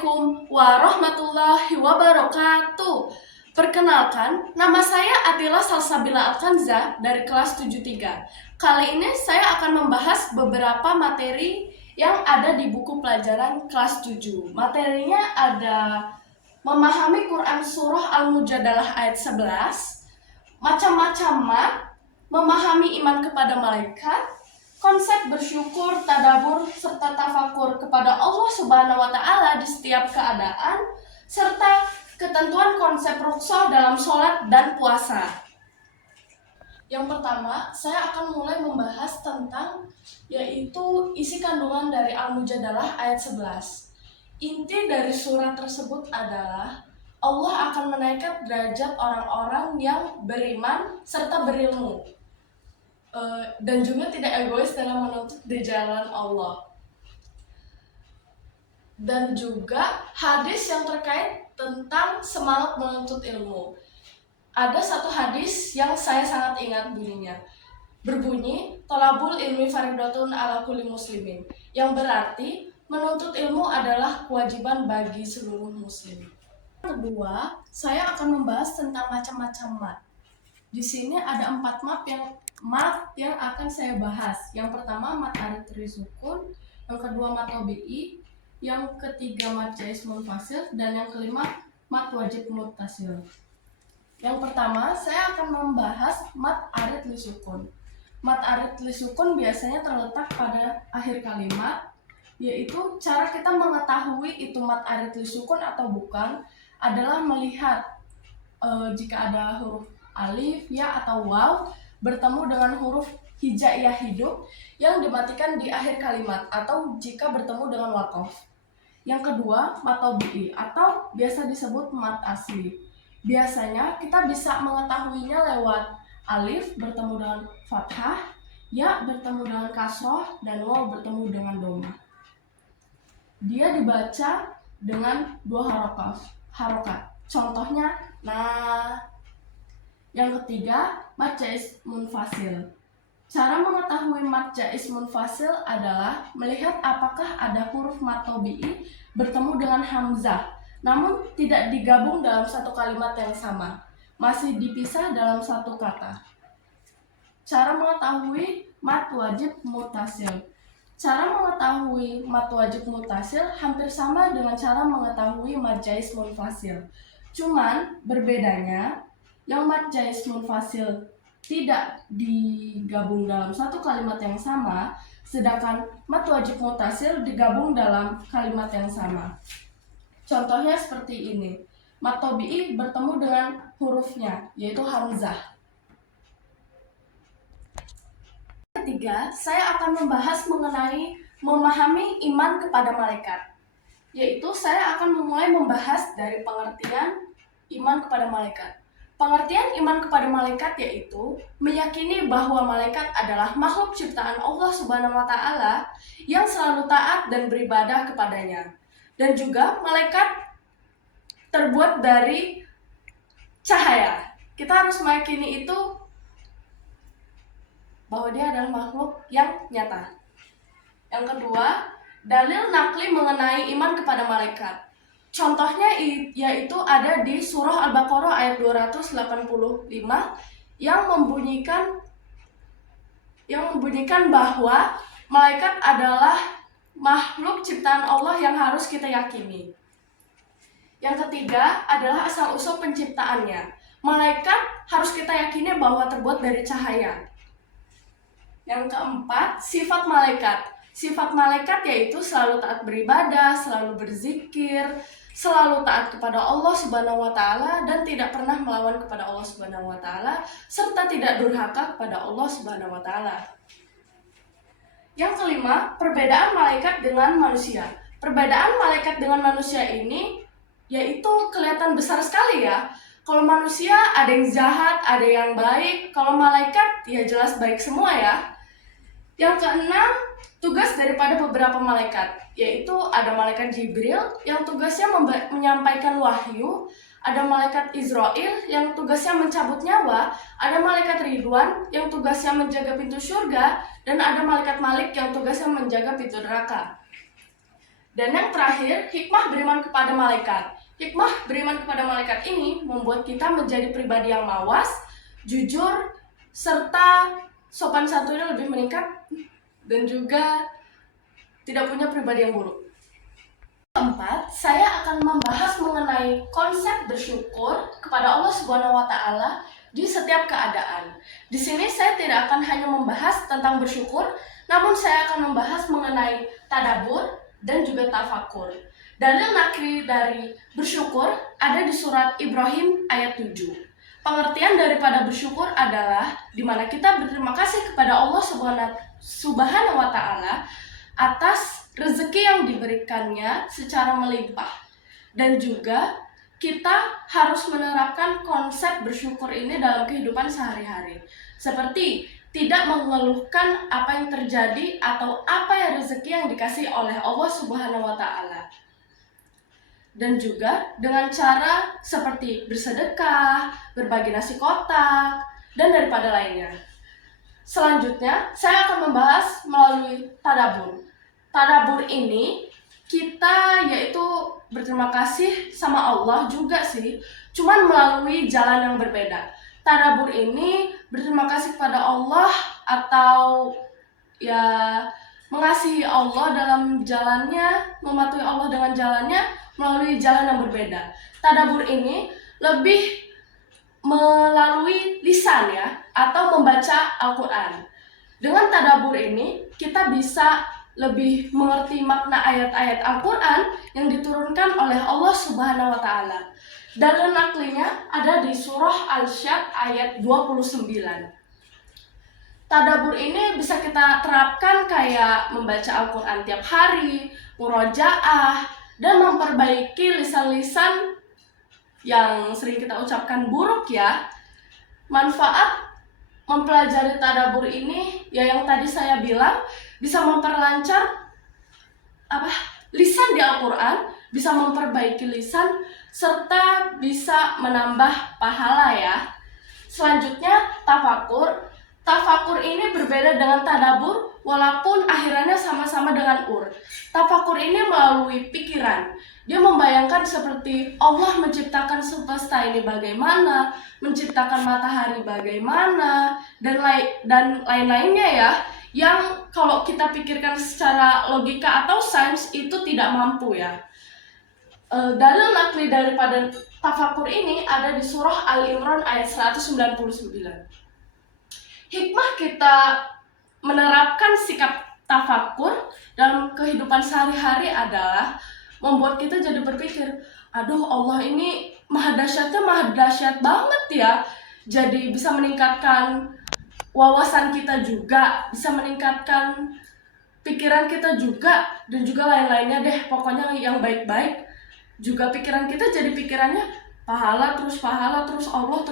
Assalamualaikum warahmatullahi wabarakatuh. Perkenalkan, nama saya Atila Salsabila Alkanza dari kelas 73. Kali ini saya akan membahas beberapa materi yang ada di buku pelajaran kelas 7. Materinya ada memahami Quran Surah Al-Mujadalah ayat 11, macam-macam mat, memahami iman kepada malaikat, konsep bersyukur, tadabur, serta tafakur kepada Allah Subhanahu wa Ta'ala di setiap keadaan, serta ketentuan konsep rukhsah dalam sholat dan puasa. Yang pertama, saya akan mulai membahas tentang yaitu isi kandungan dari Al-Mujadalah ayat 11. Inti dari surat tersebut adalah Allah akan menaikkan derajat orang-orang yang beriman serta berilmu. Dan juga tidak egois dalam menuntut di jalan Allah. Dan juga hadis yang terkait tentang semangat menuntut ilmu. Ada satu hadis yang saya sangat ingat bunyinya. Berbunyi, tolabul ilmi faridatun ala kulli muslimin. Yang berarti, menuntut ilmu adalah kewajiban bagi seluruh muslim. Kedua, saya akan membahas tentang macam-macam mat. Di sini ada 4 mat yang akan saya bahas. Yang pertama mat arid risukun, yang kedua mat tobi'i, yang ketiga mat jais munfasil, dan yang kelima mat wajib muttasil. Yang pertama saya akan membahas mat arid lisukun. Mat arid lisukun biasanya terletak pada akhir kalimat, yaitu cara kita mengetahui itu mat arid lisukun atau bukan adalah melihat jika ada huruf alif, ya atau waw bertemu dengan huruf hijaiyah hidup yang dimatikan di akhir kalimat atau jika bertemu dengan waqaf. Yang kedua, mat tobi'i atau biasa disebut mat asli. Biasanya kita bisa mengetahuinya lewat alif bertemu dengan fathah, ya bertemu dengan kasroh, dan waw bertemu dengan dhamma. Dia dibaca dengan 2 harokat. Contohnya nah. Yang ketiga, mat jais munfasil. Cara mengetahui mat jais munfasil adalah melihat apakah ada huruf mat tobi'i bertemu dengan hamzah, namun tidak digabung dalam satu kalimat yang sama, masih dipisah dalam satu kata. Cara mengetahui mat wajib muttasil. Cara mengetahui mat wajib muttasil hampir sama dengan cara mengetahui mat jais munfasil. Cuman berbedanya, yang mat jais munfasil tidak digabung dalam satu kalimat yang sama, sedangkan mat wajib muttasil digabung dalam kalimat yang sama. Contohnya seperti ini. Mat tobi'i bertemu dengan hurufnya, yaitu hamzah. Ketiga, saya akan membahas mengenai memahami iman kepada malaikat. Yaitu saya akan memulai membahas dari pengertian iman kepada malaikat. Pengertian iman kepada malaikat yaitu meyakini bahwa malaikat adalah makhluk ciptaan Allah Subhanahu wa Ta'ala yang selalu taat dan beribadah kepadanya. Dan juga malaikat terbuat dari cahaya. Kita harus meyakini itu bahwa dia adalah makhluk yang nyata. Yang kedua, dalil nakli mengenai iman kepada malaikat. Contohnya yaitu ada di surah Al-Baqarah ayat 285 yang membunyikan bahwa malaikat adalah makhluk ciptaan Allah yang harus kita yakini. Yang ketiga adalah asal-usul penciptaannya. Malaikat harus kita yakini bahwa terbuat dari cahaya. Yang keempat, sifat malaikat. Sifat malaikat yaitu selalu taat beribadah, selalu berzikir, selalu taat kepada Allah Subhanahu wa Ta'ala, dan tidak pernah melawan kepada Allah Subhanahu wa Ta'ala, serta tidak durhaka kepada Allah Subhanahu wa Ta'ala. Yang kelima, perbedaan malaikat dengan manusia. Perbedaan malaikat dengan manusia ini yaitu kelihatan besar sekali ya. Kalau manusia ada yang jahat, ada yang baik. Kalau malaikat ya jelas baik semua ya. Yang keenam, tugas daripada beberapa malaikat, yaitu ada malaikat Jibril yang tugasnya menyampaikan wahyu, ada malaikat Israil yang tugasnya mencabut nyawa, ada malaikat Ridwan yang tugasnya menjaga pintu surga, dan ada malaikat Malik yang tugasnya menjaga pintu neraka. Dan yang terakhir, hikmah beriman kepada malaikat. Hikmah beriman kepada malaikat ini membuat kita menjadi pribadi yang mawas, jujur, serta sopan santunnya lebih meningkat, dan juga tidak punya pribadi yang buruk. Keempat, saya akan membahas mengenai konsep bersyukur kepada Allah Subhanahu wa Ta'ala di setiap keadaan. Di sini saya tidak akan hanya membahas tentang bersyukur, namun saya akan membahas mengenai tadabbur dan juga tafakur. Dalil nakli dari bersyukur ada di surat Ibrahim ayat 7. Pengertian daripada bersyukur adalah di mana kita berterima kasih kepada Allah Subhanahu wa Ta'ala atas rezeki yang diberikannya secara melimpah. Dan juga kita harus menerapkan konsep bersyukur ini dalam kehidupan sehari-hari. Seperti tidak mengeluhkan apa yang terjadi atau apa yang rezeki yang dikasih oleh Allah Subhanahu wa Ta'ala. Dan juga dengan cara seperti bersedekah, berbagi nasi kotak, dan daripada lainnya. Selanjutnya, saya akan membahas melalui tadabbur. Tadabbur ini kita yaitu berterima kasih sama Allah juga sih, cuman melalui jalan yang berbeda. Tadabbur ini berterima kasih kepada Allah atau ya mengasihi Allah dalam jalannya, mematuhi Allah dengan jalannya melalui jalan yang berbeda. Tadabbur ini lebih melalui lisan ya, atau membaca Al-Quran. Dengan tadabbur ini kita bisa lebih mengerti makna ayat-ayat Al-Quran yang diturunkan oleh Allah Subhanahu wa Ta'ala. Dalil naklinya ada di surah Al-Syad ayat 29. Tadabbur ini bisa kita terapkan kayak membaca Al-Quran tiap hari, murojaah, dan memperbaiki lisan-lisan yang sering kita ucapkan buruk ya. Manfaat mempelajari tadabbur ini ya yang tadi saya bilang bisa memperlancar lisan di Al-Quran, bisa memperbaiki lisan, serta bisa menambah pahala ya. Selanjutnya tafakur. Tafakur ini berbeda dengan tadabbur walaupun akhirannya sama-sama dengan Tafakur ini melalui pikiran. Dia membayangkan seperti Allah menciptakan semesta ini bagaimana, menciptakan matahari bagaimana, dan lain-lainnya ya, yang kalau kita pikirkan secara logika atau sains itu tidak mampu ya. Dalil nakli daripada tafakur ini ada di surah Al-Imran ayat 199. Hikmah kita menerapkan sikap tafakur dalam kehidupan sehari-hari adalah membuat kita jadi berpikir, aduh Allah ini maha dahsyat banget ya. Jadi bisa meningkatkan wawasan kita juga, bisa meningkatkan pikiran kita juga, dan juga lain-lainnya deh, pokoknya yang baik-baik. Juga pikiran kita jadi pikirannya pahala terus, Allah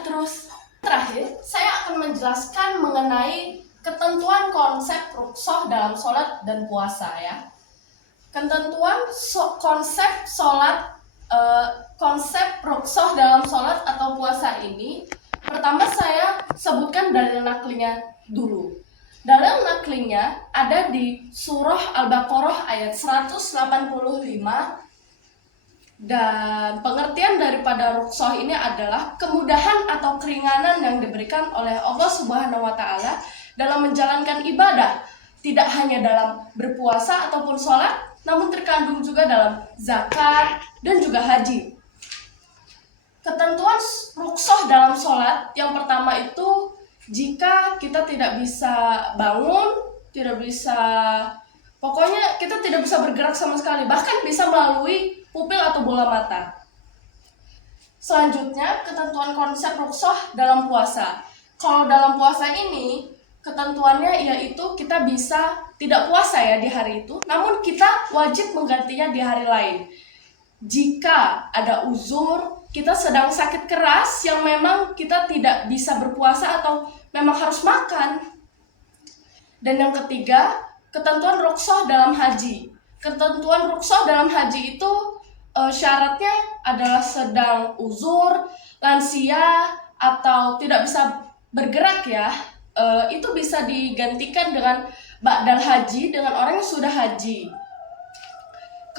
terus. Terakhir, saya akan menjelaskan mengenai ketentuan konsep rukhsah dalam sholat dan puasa ya. Ketentuan konsep rukhsah dalam sholat atau puasa ini, pertama saya sebutkan dalil naklinya dulu. Dalil naklinya ada di surah Al-Baqarah ayat 185. Dan pengertian daripada rukhsah ini adalah kemudahan atau keringanan yang diberikan oleh Allah Subhanahu wa Ta'ala dalam menjalankan ibadah, tidak hanya dalam berpuasa ataupun sholat, namun terkandung juga dalam zakat dan juga haji. Ketentuan rukhsah dalam sholat yang pertama itu jika kita tidak bisa bangun, pokoknya kita tidak bisa bergerak sama sekali, bahkan bisa melalui pupil atau bola mata. Selanjutnya, ketentuan konsep rukhsah dalam puasa. Kalau dalam puasa ini, ketentuannya yaitu kita bisa tidak puasa ya di hari itu, namun kita wajib menggantinya di hari lain. Jika ada uzur, kita sedang sakit keras yang memang kita tidak bisa berpuasa atau memang harus makan. Dan yang ketiga, ketentuan rukhsah dalam haji. Ketentuan rukhsah dalam haji itu syaratnya adalah sedang uzur, lansia, atau tidak bisa bergerak ya. Itu bisa digantikan dengan ba'dal haji dengan orang yang sudah haji.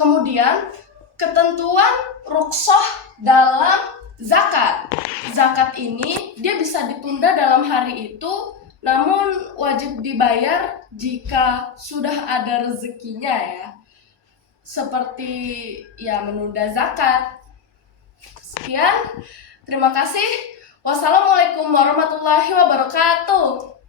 Kemudian ketentuan rukhsah dalam zakat. Zakat ini dia bisa ditunda dalam hari itu, namun wajib dibayar jika sudah ada rezekinya ya. Seperti ya menunda zakat. Sekian, terima kasih. Wassalamualaikum warahmatullahi wabarakatuh.